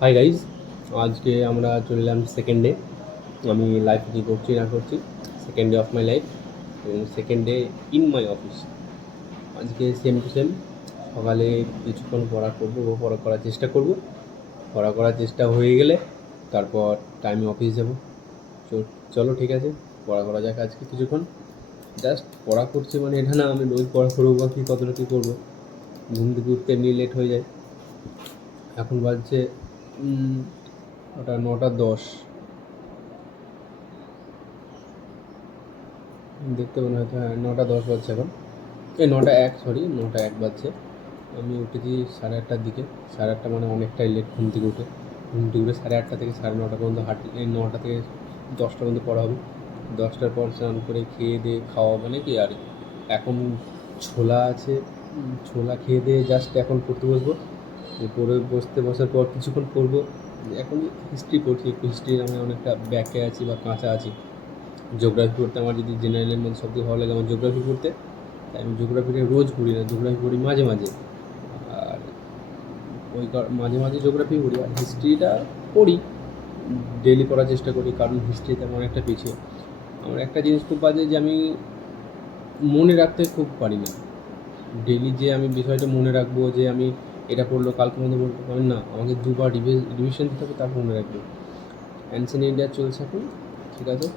Hi guys, আজকে আমরা চলে এলাম সেকেন্ড ডে। আমি লাইফে কী করছি না করছি, second day of my life এবং second day in my office. আজকে সেম টু সেম সকালে কিছুক্ষণ পড়া করবো বা পড়া করার চেষ্টা করব। পড়া করার চেষ্টা হয়ে গেলে তারপর টাইমে অফিস যাবো। চলো ঠিক আছে, পড়া করা যাক আজকে কিছুক্ষণ। জাস্ট পড়া করছি মানে এটা না আমি রোজ পড়া করবো বা কী কতটা কী করবো। ঘুম থেকে উঠতে এমনি লেট হয়ে যায়। এখন বাজছে ওটা 9:10। দেখতে মনে হয়তো, হ্যাঁ 9:10 বাজছে এখন। 9:01, সরি 9:01 বাজছে। আমি উঠেছি 8:30টার দিকে। 8:30 মানে অনেকটাই লেট। ঘুম থেকে উঠে 8:30 থেকে 9:30 পর্যন্ত হাঁটি। এই 9টা থেকে 10টা পর্যন্ত পড়া হবে। 10টার পর স্নান করে খেয়ে দিয়ে খাওয়া মানে কি আর এখন ছোলা আছে, ছোলা খেয়ে দিয়ে জাস্ট এখন পড়তে বসবো। পড়ে বসার পর কিছুক্ষণ পড়বো। এখন হিস্ট্রি পড়ছি, একটু হিস্ট্রি আমি অনেকটা ব্যাকে আছি বা কাঁচা আছি। জিওগ্রাফি পড়তে আমার যদি জেনারেলের মধ্যে সবথেকে ভালো লাগে আমার জিওগ্রাফি পড়তে। তাই আমি জিওগ্রাফিটা রোজ পড়ি না, জিওগ্রাফি পড়ি মাঝে মাঝে। আর মাঝে মাঝে জিওগ্রাফি পড়ি, আর হিস্ট্রিটা পড়ি, ডেলি পড়ার চেষ্টা করি, কারণ হিস্ট্রিতে আমার একটা পিছিয়ে। আমার একটা জিনিস খুব বাজে যে আমি মনে রাখতে খুব পারি না। ডেলি যে আমি বিষয়টা মনে রাখবো, যে আমি এটা পড়লো কালকে মধ্যে বলতে পারি না, আমাকে দুবার রিভিশন দিতে হবে, তারপর মনে রাখবো। অ্যানসিয়েন্ট ইন্ডিয়া চলছে এখন, ঠিক আছে।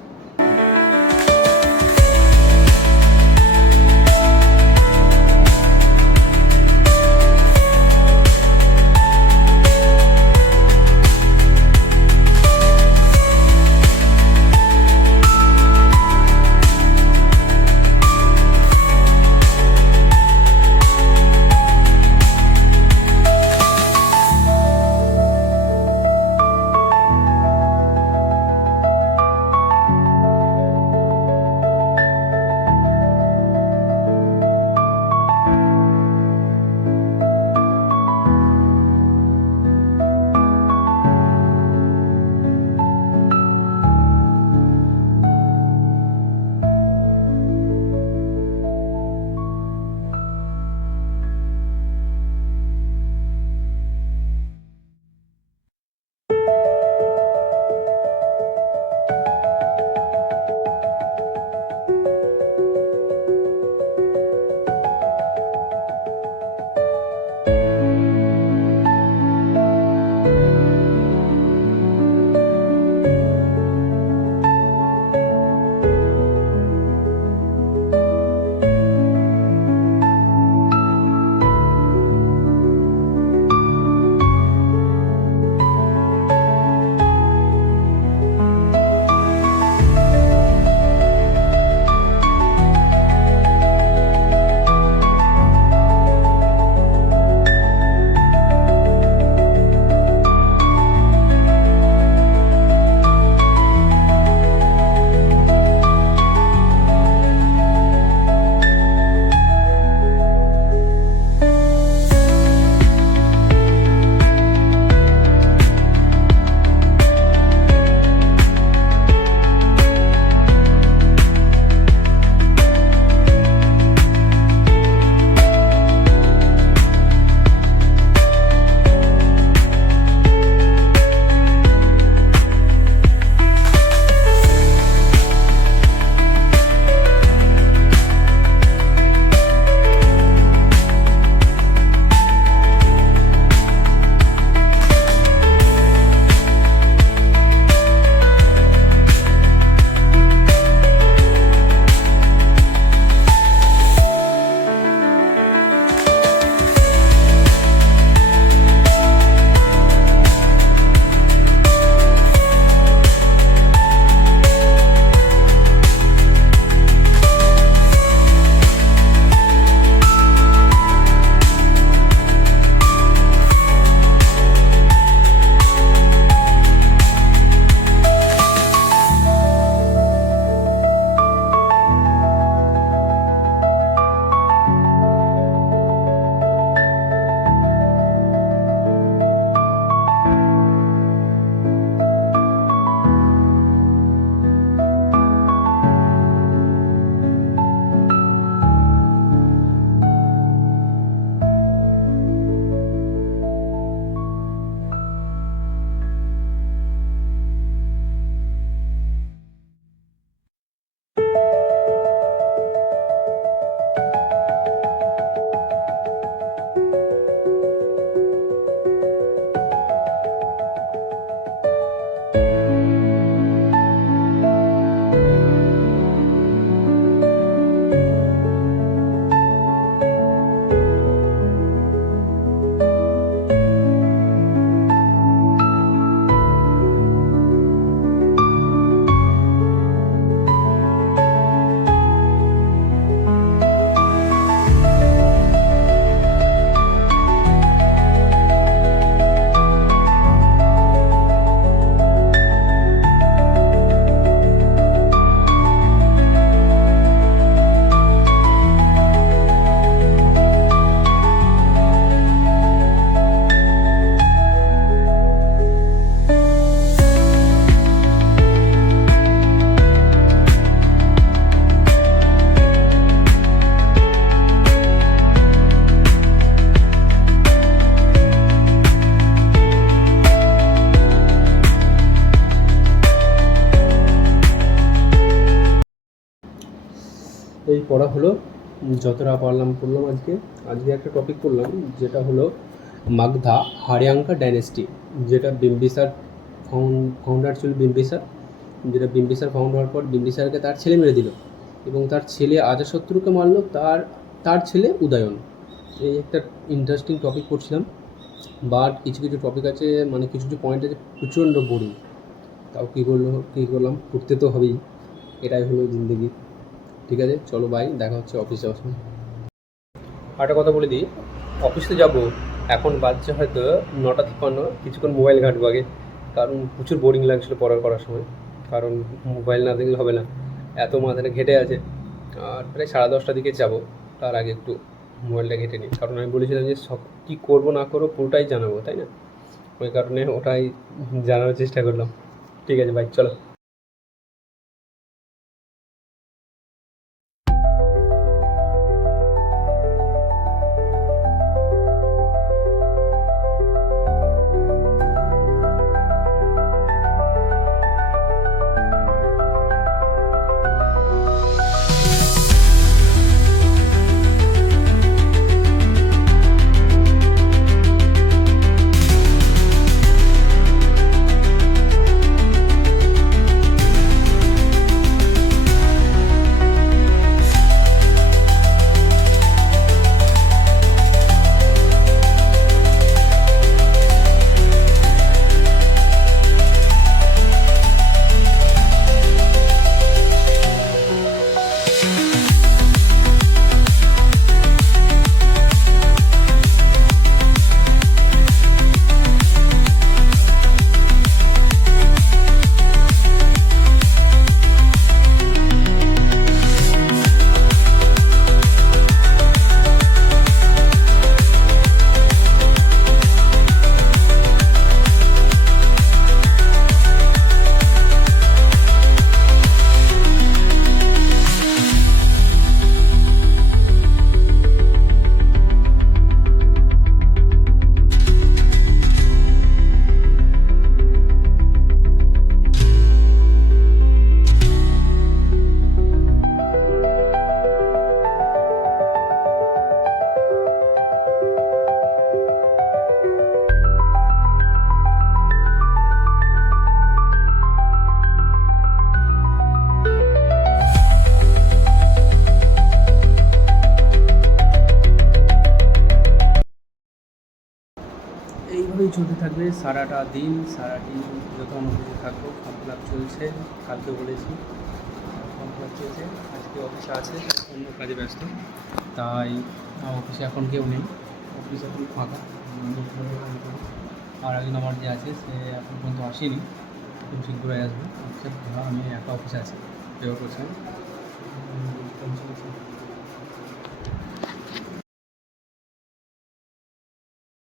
এই পড়া হলো, যতটা পারলাম করলাম। আজকে একটা টপিক করলাম, যেটা হলো মাগধা হারিয়াঙ্কা ডাইনেস্টি, যেটা বিম্বিসার ফাউন্ডার ছিল বিম্বিসার, যেটা বিম্বিসার ফাউন্ড হওয়ার পর বিম্বিসারকে তার ছেলে মেরে দিল, এবং তার ছেলে আজাশত্রুকে মারল তার ছেলে উদয়ন। এই একটা ইন্টারেস্টিং টপিক করছিলাম, বাট কিছু কিছু টপিক আছে, মানে কিছু কিছু পয়েন্ট আছে প্রচণ্ড বোরিং। তাও কী করলাম, করতে তো হবেই, এটাই হলো জিন্দগি। ঠিক আছে, চলো বাই, দেখা হচ্ছে অফিসে যাওয়ার সময়। একটা কথা বলে দিই, অফিসে যাব, এখন বাজছে হয়তো 9:53, কিছুক্ষণ মোবাইল ঘাঁটবো আগে, কারণ প্রচুর বোরিং লাগছিলো করার সময়, কারণ মোবাইল না দেখলে হবে না, এত মাথাটা ঘেটে আছে। আর প্রায় 10:30টার দিকে যাব, তার আগে একটু মোবাইলটা ঘেটে নিই, কারণ আমি বলেছিলাম যে সব কী করবো না করবো পুরোটাই জানাবো, তাই না? ওই কারণে ওটাই জানার চেষ্টা করলাম। ঠিক আছে, বাই, চলো। এইভাবেই চলতে থাকবে সারাটা দিন, যত আমার অফিসে থাকবো। ফর্ম ফিল আপ চলছে, কালকে বলেছি ফর্ম ফিল আপ চলছে, আজকে অফিসে আছে, অন্য কাজে ব্যস্ত, তাই অফিসে এখন কেউ নেই, অফিস এখন ফাঁকা। আর একজন আমার যে আছে সে এখন পর্যন্ত আসেনি, খুব শীঘ্রই আসবে। আমি একা অফিসে আছি, পেপার করছিলাম।